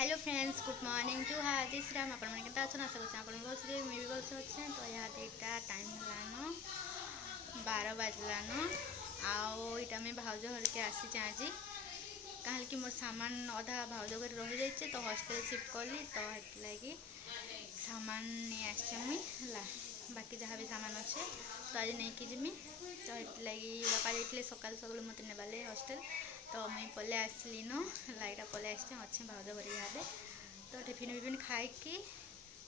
Hello friends, good morning to हार्दिक श्राम आपण मैंने केता अच्छा आशा करछन आपण बस रे मैं भी बस अच्छे। तो यहाँ डेटा टाइम हलानो 12 बजलानो आओ इटा में भाउज घर के आसी आज कहीं कि मोर सामान अधा भाउज घर रही जाइए तो हॉस्टल शिफ्ट कली तो लगी सामान नहीं आसला बाकी जहाँ भी सामान अच्छे तो आज नहीं कि जिमी तो लगी बापा जाइए सकाल सकाल मत नेबाले हॉस्टल तो मुई पले आसली न लाइटा पले आसे अच्छे भाउज घर यहाँ तो टिफिन विफिन खाई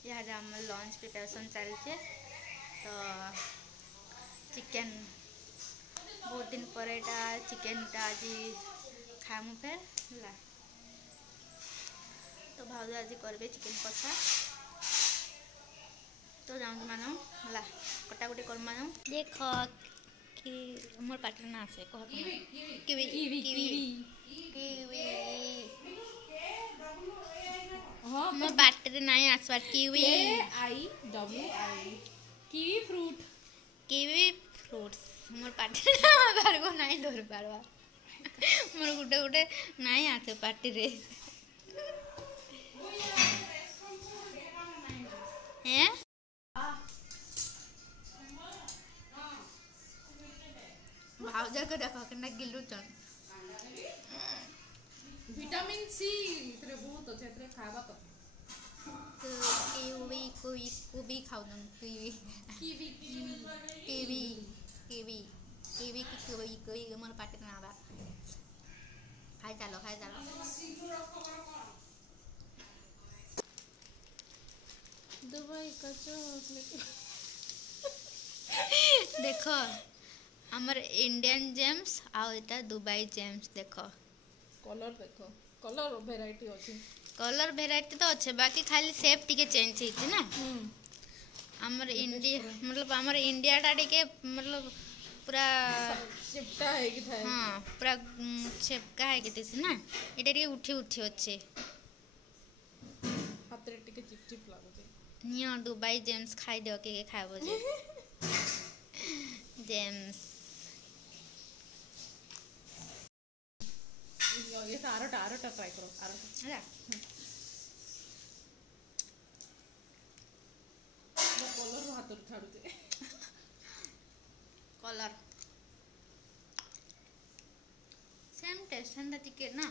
यहाँ आम लंच प्रिपेरेसन चलचे तो चिकेन बहुत दिन पर चिकेन टा आज खामु फेर ला तो भाउज आज करबे चिकेन कषा तो जाऊँ मान ला कटाकुटी कर मान देख कि मोर पाटर ना आसे कह किवी किवी किवी किवी हां मो बाटर नाही आसवार किवी आई डब्ल्यू आई किवी फ्रूट्स मोर पाटर ना बार को नाही धर पारवा मोर गुटे गुटे नाही आसे पार्टी रे हैं भाउजा को देखो केना गिलुचन विटामिन सी इतरे बहुत अच्छे इतरे खावा कथा किवी कोई कोबी खाऊ दन kiwi kiwi kiwi kiwi kiwi की कोई कोई मन पाटे ना आवा खाई चलो दुबई का चॉकलेट देखो हमर इंडियन जेम्स आ एटा दुबई जेम्स देखो कलर वेराइटी अछि कलर वेराइटी तो अच्छे बाकी खाली शेप टिके चेंज होइछि ना हमर इंडिया मतलब हमर इंडिया टा टिके मतलब पूरा चिपटा है कि था हां पूरा छेपका है कितिस ना एटा टिके उठी उठी अच्छे हाथ रे टिके चिप चिप लागो नियो दुबई जेम्स खाई दियो के खाबो जे जेम्स ये आरोटा ट्राई करो आरोटा कलर हाथ छाड़ुते कलर सेम टेस्ट है टिके ना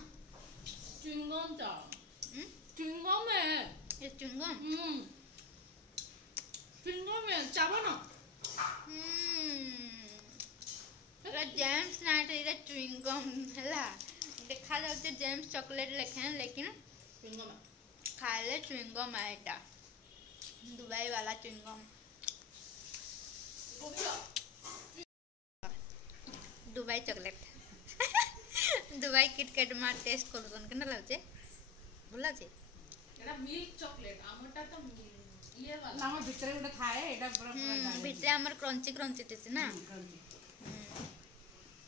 च्युइंगम चा च्युइंगम है ये च्युइंगम च्युइंगम है चाबो ना एला जेम्स ना एटा च्युइंगम हैला देखा जाउते जेम्स चॉकलेट लेखे लेकिन च्युइंगम खाले च्युइंगम है एटा दुबई वाला chewing gum Dubai chocolate Dubai KitKat मार टेस्ट करदन केना लागजे भला जे एटा मिल्क चॉकलेट आमटा तो ये वाला नाम भितरे उडे थाए एटा पूरा भितरे हमर क्रंची क्रंची टेस ना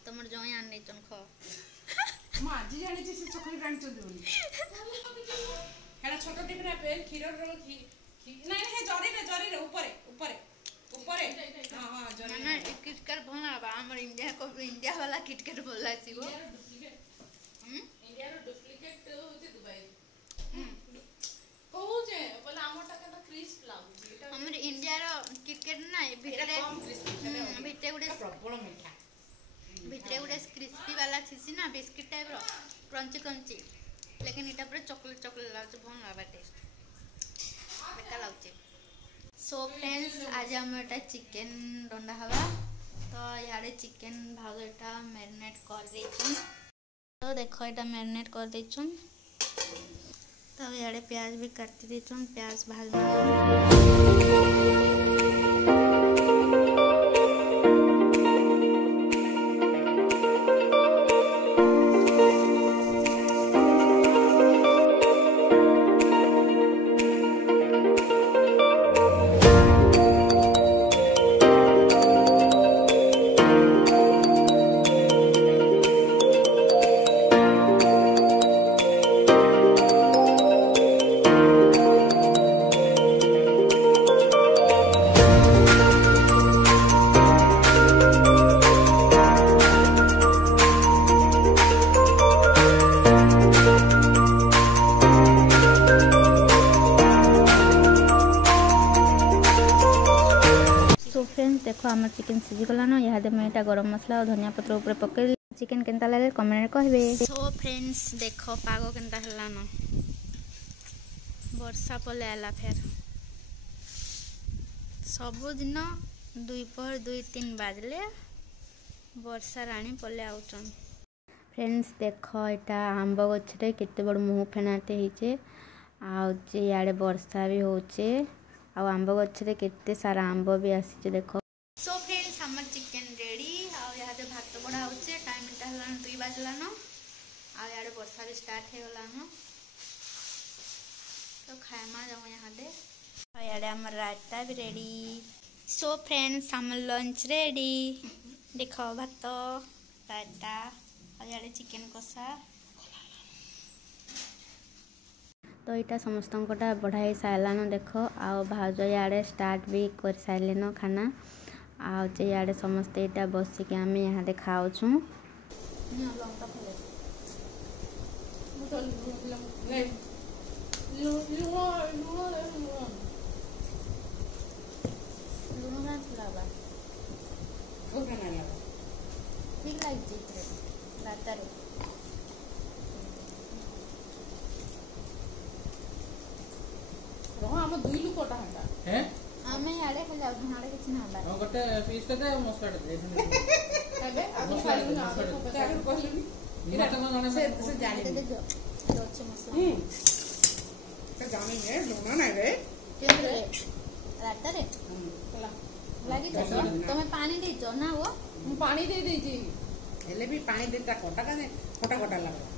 तमर जोई आन नै चन ख माजी जाने से चॉकलेट आन चोदी बोली हेडा छोटा टिफिन पे खीर रो नहीं है जरी रे ऊपर हां हां जरी ना किटकैट भला बा हमर इंडिया वाला किटकैट बोला छी वो इंडिया रो डुप्लीकेट होते दुबई कहू जे बोला आमटा के क्रिस्प लागु हमर इंडिया रो किटकैट ना भितरे भितरे गुडे प्रबल मीठा भितरे गुडे क्रिस्पी वाला छिसी ना बिस्किट टाइप रो क्रंची लेकिन इटा पूरा चॉकलेट लागछ भंगा बा टेस्ट बेटा लागछ। सो फ्रेंड्स आज हम एटा चिकन रंधा हवा तो यारे चिकन भाग एटा मैरिनेट कर देछन तो देखो एटा मैरिनेट कर देछन तो यारे प्याज भी काट देछन प्याज भाजना देखो आम चिकेन सीझी गलान यहाँ मुझे यहाँ गरम मसला और धनिया पत्र ऊपर पकड़ चिकेन केनता लगे कमेंट कहबे। सो फ्रेंड्स देख पाग केनता हलान वर्षा पले आला फेर सबुदिन 2-3 बाजले वर्षा राणी पले आउचन। फ्रेंड्स देख यहाँ आंब गछरे केते बड़ मुँह फेनाटे होचे आड़े वर्षा भी होचे आंब गछरे केते सारा आंब भी आसी देख। सो फ्रेंड्स हमर चिकेन रेडी यहाँ भात बड़ा होचे टाइम इटा हलान 2 बाजलान आड़े वर्षा भी स्टार्ट हो गलान तो खाएमा जाऊँ यहाँ आड़े हमर रायता भी रेडी। सो फ्रेंड्स हमर लंच रेडी देख भात रायता आड़े चिकेन कषा तो यहाँ समस्त बढ़ाई सारान देख भाज इे स्टार्ट भी कर सारे खाना आड़े समस्ते यहाँ बसिक आम यहाँ खाऊँ। ठीक लगे रात हम 2 लुकटा हटा हैं आमे याडे खाली आउ हाडे किछ ना हला हम गोटे पीस दे मसला दे तबे आगु फाड़ी ना आगु कहलुनी इरा त न से जानि दे जो अच्छे मसला से जानि है लुना ना रे केंद्र रात रे चला लागी तो तुम्हें पानी दे जो ना वो हम पानी दे दे जी हेले भी पानी देता कोटा का कोटा कोटा लगा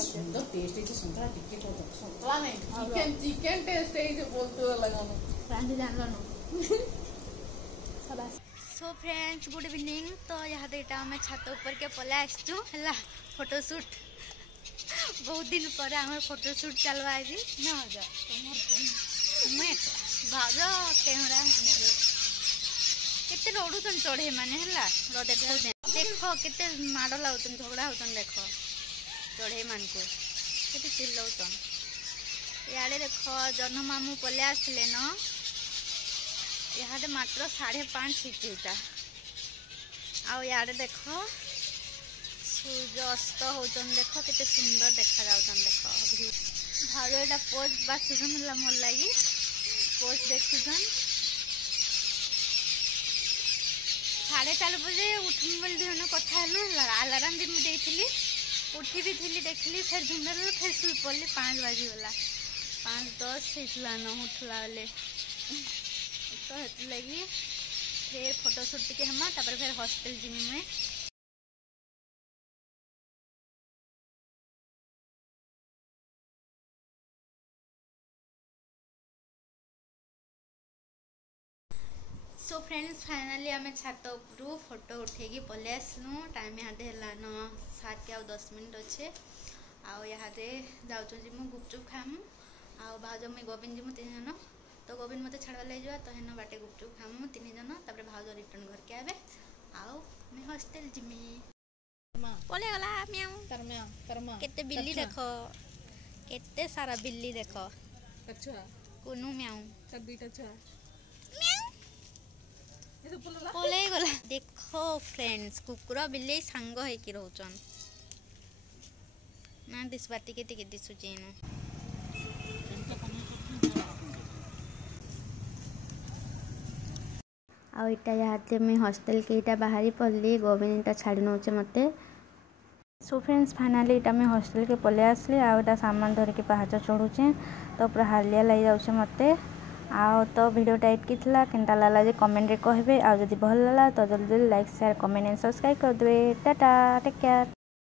सुंदर टेस्ट है संतरा टिके तो संतरा नहीं चिकन टेस्ट है जो बोलते हो लगानो रांधी जान लो शाबाश। सो फ्रेंड्स गुड इवनिंग तो यहाँ देटा हमें छात ऊपर के पले आसचु हला फोटोशूट बहुत दिन पर हमारे फोटोशूट चलवा आज ना जा मैं भाज कैमरा केते रोडुतन चढ़े माने हला रो देखो केते माड़ लाउतन झगड़ा होतन देखो चढ़े मान को केते चिल्लाउतन याडे देखो जन्म मामू पले आसले न यहाँ मात्र 5:30 सीटा आउ याडे देखो सूर्य अस्त होचन देख केते सुंदर देखा जाउतन देख भाज एटा पोज बाछुन हला मोर लागी पोज देखुछन 4:30 बजे उठूँ बोल दिन कथा अलार्म भी मुझे उठी भी थी देखली फिर झुंडर फिर शुई पड़ली 5 बाजीगला 5:10 होता न उठला बेले तो हेतु लगी फिर फोटोशूट टिके हम तापर फिर हॉस्टल जिमी मुए। सो फ्रेंड्स फाइनली आम छात उपरू फोटो उठेकी पलि आसलु टाइम यहाँ हेलान 7:10 अच्छे आउ यहाँ जाऊँ जिमु गुपचुप खामु आउ भाज मुई गोविंद जिमु 3 जन तो गोविंद मत छाड़ा लगे तो हेन बाटे गुपचुप खामु 3 जन तापर भाज रिटर्न घर के आवे आउ मैं हॉस्टल जिमी पले गला म्याऊ केते बिल्ली देखो केते सारा बिल्ली देखो अच्छा कुनु म्याऊ सब दुईटा छुआ पले गला देखो फ्रेंड्स कुकुर बिल्ली सांग होइकी रहउचन ना दिस बाटी के टिके दिसुची न आ इटा यहाँ मैं हॉस्टल के इटा बाहरी पड़ली गोविंद इटा छाड़ी नौचे मते। सो फ्रेंड्स फाइनली इटा मैं हॉस्टल के पले आसली आटा सामान धरिकी पहाच चढ़ुचे तो पूरा हालिया लग जाऊे मते आओ तो वीडियो टाइट की केनता लाला जे कमेंट रे कहबे आ जदी भल लाला तो जल्दी like share comment and subscribe कर देबे। Tata take care.